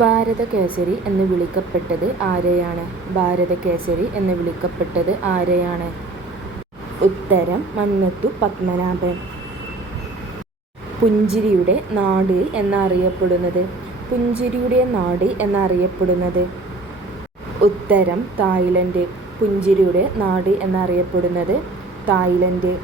ഭാരതകേസരി എന്ന് വിളിക്കപ്പെട്ടത് ആരെയാണ്? ഭാരതകേസരി എന്ന് വിളിക്കപ്പെട്ടത് ആരെയാണ്? ഉത്തരം മന്നത്തു പത്മനാഭൻ. പുഞ്ചിരിയുടെ നാട് എന്നറിയപ്പെടുന്നത്? പുഞ്ചിരിയുടെ നാട് എന്നറിയപ്പെടുന്നത്? ഉത്തരം തായ്ലൻഡ്. പുഞ്ചിരിയുടെ നാട് എന്നറിയപ്പെടുന്നത് തായ്ലൻഡ്.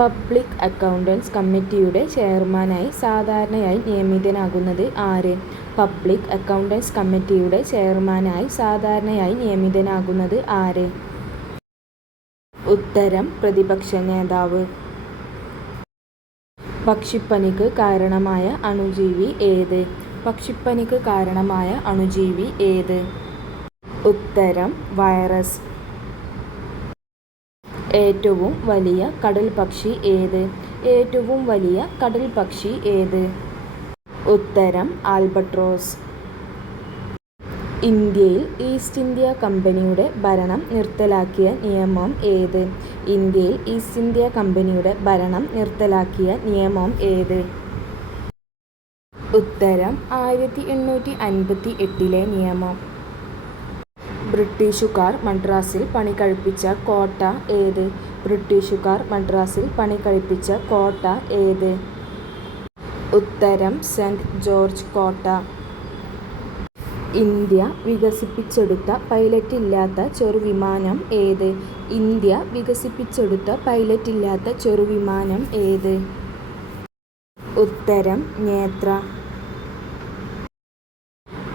പബ്ലിക് അക്കൗണ്ടൻസ് കമ്മിറ്റിയുടെ ചെയർമാനായി സാധാരണയായി നിയമിതനാകുന്നത് ആര്? പബ്ലിക് അക്കൗണ്ടൻസ് കമ്മിറ്റിയുടെ ചെയർമാനായി സാധാരണയായി നിയമിതനാകുന്നത് ആര്? ഉത്തരം പ്രതിപക്ഷ നേതാവ്. പക്ഷിപ്പനിക്ക് കാരണമായ അണുജീവി ഏത്? പക്ഷിപ്പനിക്ക് കാരണമായ അണുജീവി ഏത്? ഉത്തരം വൈറസ്. ഏറ്റവും വലിയ കടൽപക്ഷി ഏത്? ഏറ്റവും വലിയ കടൽപക്ഷി ഏത്? ഉത്തരം ആൽബട്രോസ്. ഇന്ത്യയിൽ ഈസ്റ്റ് ഇന്ത്യ കമ്പനിയുടെ ഭരണം നിർത്തലാക്കിയ നിയമം ഏത്? ഇന്ത്യയിൽ ഈസ്റ്റ് ഇന്ത്യ കമ്പനിയുടെ ഭരണം നിർത്തലാക്കിയ നിയമം ഏത്? ഉത്തരം 1858 നിയമം. ബ്രിട്ടീഷുകാർ മദ്രാസിൽ പണികഴിപ്പിച്ച കോട്ട ഏത്? ബ്രിട്ടീഷുകാർ മദ്രാസിൽ പണികഴിപ്പിച്ച കോട്ട ഏത്? ഉത്തരം സെന്റ് ജോർജ് കോട്ട. ഇന്ത്യ വികസിപ്പിച്ചെടുത്ത പൈലറ്റില്ലാത്ത ചെറുവിമാനം ഏത്? ഇന്ത്യ വികസിപ്പിച്ചെടുത്ത പൈലറ്റില്ലാത്ത ചെറുവിമാനം ഏത്? ഉത്തരം നേത്ര.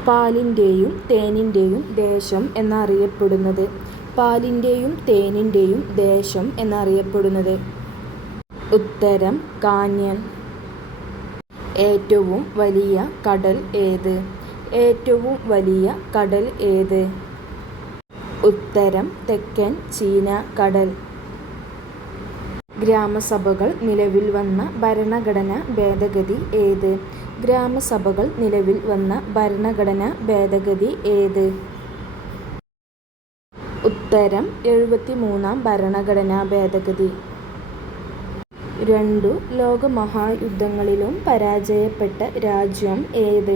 പാലിൻ്റെയും തേനിൻ്റെയും ദേശം എന്നറിയപ്പെടുന്നത്? പാലിൻ്റെയും തേനിൻ്റെയും ദേശം എന്നറിയപ്പെടുന്നത്? ഉത്തരം കാന്യൻ. ഏറ്റവും വലിയ കടൽ ഏത്? ഏറ്റവും വലിയ കടൽ ഏത്? ഉത്തരം തെക്കൻ ചീന കടൽ. ഗ്രാമസഭകൾ നിലവിൽ വന്ന ഭരണഘടനാ ഭേദഗതി ഏത്? ഗ്രാമസഭകൾ നിലവിൽ വന്ന ഭരണഘടനാ ഭേദഗതി ഏത്? ഉത്തരം 73-ാം ഭരണഘടനാ ഭേദഗതി. രണ്ടു ലോകമഹായുദ്ധങ്ങളിലും പരാജയപ്പെട്ട രാജ്യം ഏത്?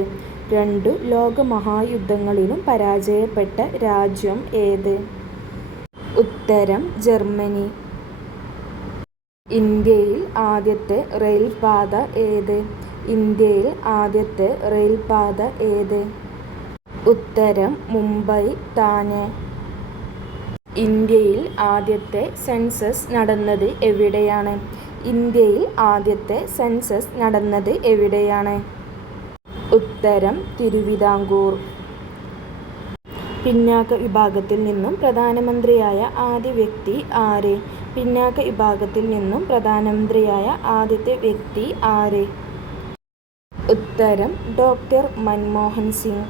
രണ്ടു ലോകമഹായുദ്ധങ്ങളിലും പരാജയപ്പെട്ട രാജ്യം ഏത്? ഉത്തരം ജർമ്മനി. ഇന്ത്യയിൽ ആദ്യത്തെ റെയിൽപാത ഏത്? ഇന്ത്യയിൽ ആദ്യത്തെ റെയിൽപാത ഏത്? ഉത്തരം മുംബൈ താനെ. ഇന്ത്യയിൽ ആദ്യത്തെ സെൻസസ് നടന്നത് എവിടെയാണ്? ഇന്ത്യയിൽ ആദ്യത്തെ സെൻസസ് നടന്നത് എവിടെയാണ്? ഉത്തരം തിരുവിതാംകൂർ. പിന്നാക്ക വിഭാഗത്തിൽ നിന്നും പ്രധാനമന്ത്രിയായ ആദ്യ വ്യക്തി ആര്? പിന്നാക്ക വിഭാഗത്തിൽ നിന്നും പ്രധാനമന്ത്രിയായ ആദ്യത്തെ വ്യക്തി ആര്? ഉത്തരം ഡോക്ടർ മൻമോഹൻ സിംഗ്.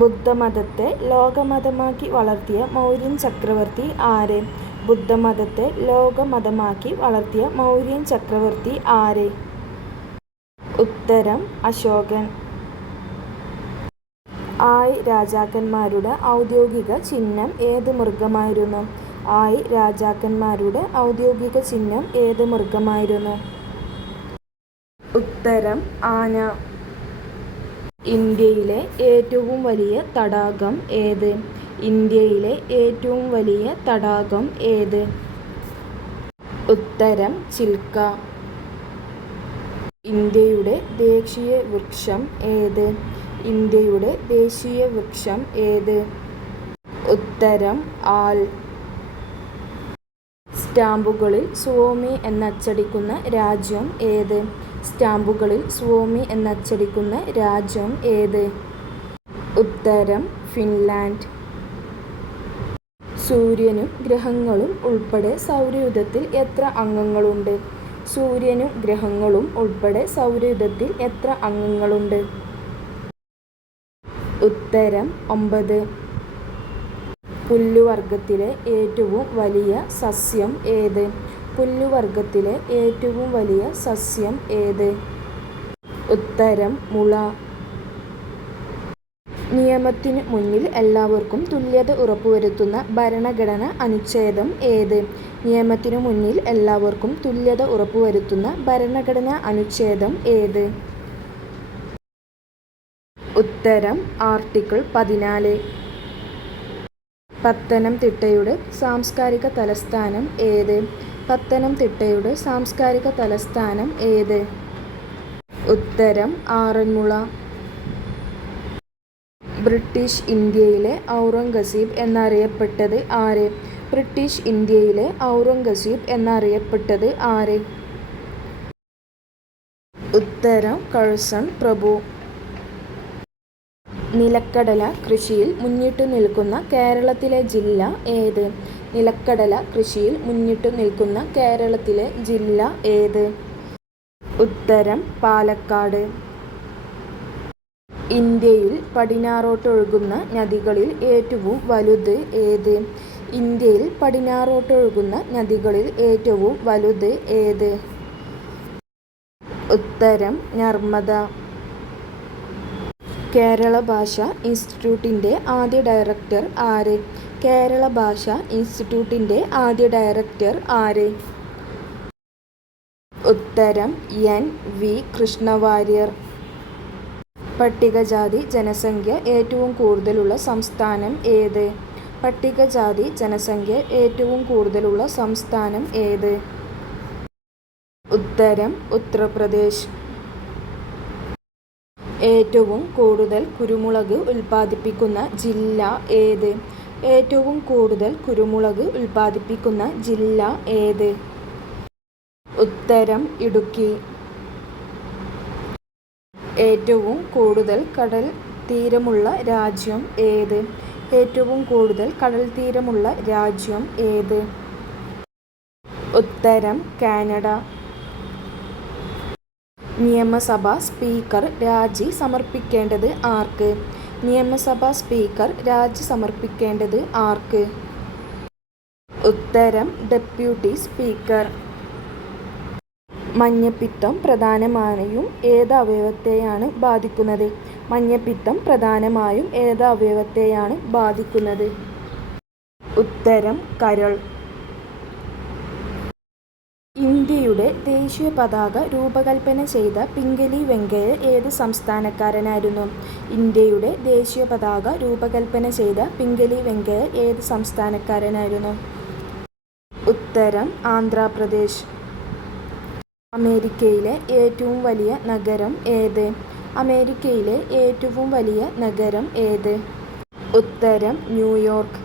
ബുദ്ധമതത്തെ ലോകമതമാക്കി വളർത്തിയ മൗര്യൻ ചക്രവർത്തി ആര്? ബുദ്ധമതത്തെ ലോകമതമാക്കി വളർത്തിയ മൗര്യൻ ചക്രവർത്തി ആര്? ഉത്തരം അശോകൻ. ആയ് രാജാക്കന്മാരുടെ ഔദ്യോഗിക ചിഹ്നം ഏത് മൃഗമായിരുന്നു? ആയ് രാജാക്കന്മാരുടെ ഔദ്യോഗിക ചിഹ്നം ഏത് മൃഗമായിരുന്നു? ഉത്തരം ആന. ഇന്ത്യയിലെ ഏറ്റവും വലിയ തടാകം ഏത്? ഇന്ത്യയിലെ ഏറ്റവും വലിയ തടാകം ഏത്? ഉത്തരം ചിൽക്ക. ഇന്ത്യയുടെ ദേശീയ വൃക്ഷം ഏത്? ഇന്ത്യയുടെ ദേശീയ വൃക്ഷം ഏത്? ഉത്തരം ആൽ. സ്റ്റാമ്പുകളിൽ സ്വാമി എന്നച്ചടിക്കുന്ന രാജ്യം ഏത്? സ്റ്റാമ്പുകളിൽ സ്വാമി എന്നച്ചടിക്കുന്ന രാജ്യം ഏത്? ഉത്തരം ഫിൻലാൻഡ്. സൂര്യനും ഗ്രഹങ്ങളും ഉൾപ്പെടെ സൗരയൂഥത്തിൽ എത്ര അംഗങ്ങളുണ്ട്? സൂര്യനും ഗ്രഹങ്ങളും ഉൾപ്പെടെ സൗരയൂഥത്തിൽ എത്ര അംഗങ്ങളുണ്ട്? ഉത്തരം 9. പുല്ലുവർഗത്തിലെ ഏറ്റവും വലിയ സസ്യം ഏത്? പുല്ലുവർഗത്തിലെ ഏറ്റവും വലിയ സസ്യം ഏത്? ഉത്തരം മുള. നിയമത്തിനു മുന്നിൽ എല്ലാവർക്കും തുല്യത ഉറപ്പുവരുത്തുന്ന ഭരണഘടന അനുച്ഛേദം ഏത്? നിയമത്തിനു മുന്നിൽ എല്ലാവർക്കും തുല്യത ഉറപ്പുവരുത്തുന്ന ഭരണഘടനാ അനുച്ഛേദം ഏത്? ഉത്തരം ആർട്ടിക്കിൾ 14. പത്തനംതിട്ടയുടെ സാംസ്കാരിക തലസ്ഥാനം ഏത്? പത്തനംതിട്ടയുടെ സാംസ്കാരിക തലസ്ഥാനം ഏത്? ഉത്തരം ആറന്മുള. ബ്രിട്ടീഷ് ഇന്ത്യയിലെ ഔറംഗസീബ് എന്നറിയപ്പെട്ടത് ആര്? ബ്രിട്ടീഷ് ഇന്ത്യയിലെ ഔറംഗസീബ് എന്നറിയപ്പെട്ടത് ആര്? ഉത്തരം കഴ്സൺ പ്രഭു. നിലക്കടല കൃഷിയിൽ മുന്നിട്ടു നിൽക്കുന്ന കേരളത്തിലെ ജില്ല ഏത്? നിലക്കടല കൃഷിയിൽ മുന്നിട്ടു നിൽക്കുന്ന കേരളത്തിലെ ജില്ല ഏത്? ഉത്തരം പാലക്കാട്. ഇന്ത്യയിൽ പടിഞ്ഞാറോട്ടൊഴുകുന്ന നദികളിൽ ഏറ്റവും വലുത് ഏത്? ഇന്ത്യയിൽ പടിഞ്ഞാറോട്ടൊഴുകുന്ന നദികളിൽ ഏറ്റവും വലുത് ഏത്? ഉത്തരം നർമ്മദ. കേരള ഭാഷാ ഇൻസ്റ്റിറ്റ്യൂട്ടിൻ്റെ ആദ്യ ഡയറക്ടർ ആര്? കേരള ഭാഷാ ഇൻസ്റ്റിറ്റ്യൂട്ടിൻ്റെ ആദ്യ ഡയറക്ടർ ആര്? ഉത്തരം NV കൃഷ്ണവാര്യർ. പട്ടികജാതി ജനസംഖ്യ ഏറ്റവും കൂടുതലുള്ള സംസ്ഥാനം ഏത്? പട്ടികജാതി ജനസംഖ്യ ഏറ്റവും കൂടുതലുള്ള സംസ്ഥാനം ഏത്? ഉത്തരം ഉത്തർപ്രദേശ്. ഏറ്റവും കൂടുതൽ കുരുമുളക് ഉൽപ്പാദിപ്പിക്കുന്ന ജില്ല ഏത്? ഏറ്റവും കൂടുതൽ കുരുമുളക് ഉൽപ്പാദിപ്പിക്കുന്ന ജില്ല ഏത്? ഉത്തരം ഇടുക്കി. ഏറ്റവും കൂടുതൽ കടൽ തീരമുള്ള രാജ്യം ഏത്? ഏറ്റവും കൂടുതൽ കടൽ തീരമുള്ള രാജ്യം ഏത്? ഉത്തരം കാനഡ. നിയമസഭാ സ്പീക്കർ രാജി സമർപ്പിക്കേണ്ടത് ആർക്ക്? നിയമസഭാ സ്പീക്കർ രാജി സമർപ്പിക്കേണ്ടത് ആർക്ക്? ഉത്തരം ഡെപ്യൂട്ടി സ്പീക്കർ. മഞ്ഞപ്പിത്തം പ്രധാനമായും ഏത് അവയവത്തെയാണ് ബാധിക്കുന്നത്? മഞ്ഞപ്പിത്തം പ്രധാനമായും ഏത് അവയവത്തെയാണ് ബാധിക്കുന്നത്? ഉത്തരം കരൾ. ഇന്ത്യയുടെ ദേശീയ പതാക രൂപകൽപ്പന ചെയ്ത പിംഗലി വെങ്കയ്യ ഏത് സംസ്ഥാനക്കാരനായിരുന്നു? ഇന്ത്യയുടെ ദേശീയ പതാക രൂപകൽപ്പന ചെയ്ത പിംഗലി വെങ്കയ്യ ഏത് സംസ്ഥാനക്കാരനായിരുന്നു? ഉത്തരം ആന്ധ്രാപ്രദേശ്. അമേരിക്കയിലെ ഏറ്റവും വലിയ നഗരം ഏത്? അമേരിക്കയിലെ ഏറ്റവും വലിയ നഗരം ഏത്? ഉത്തരം ന്യൂയോർക്ക്.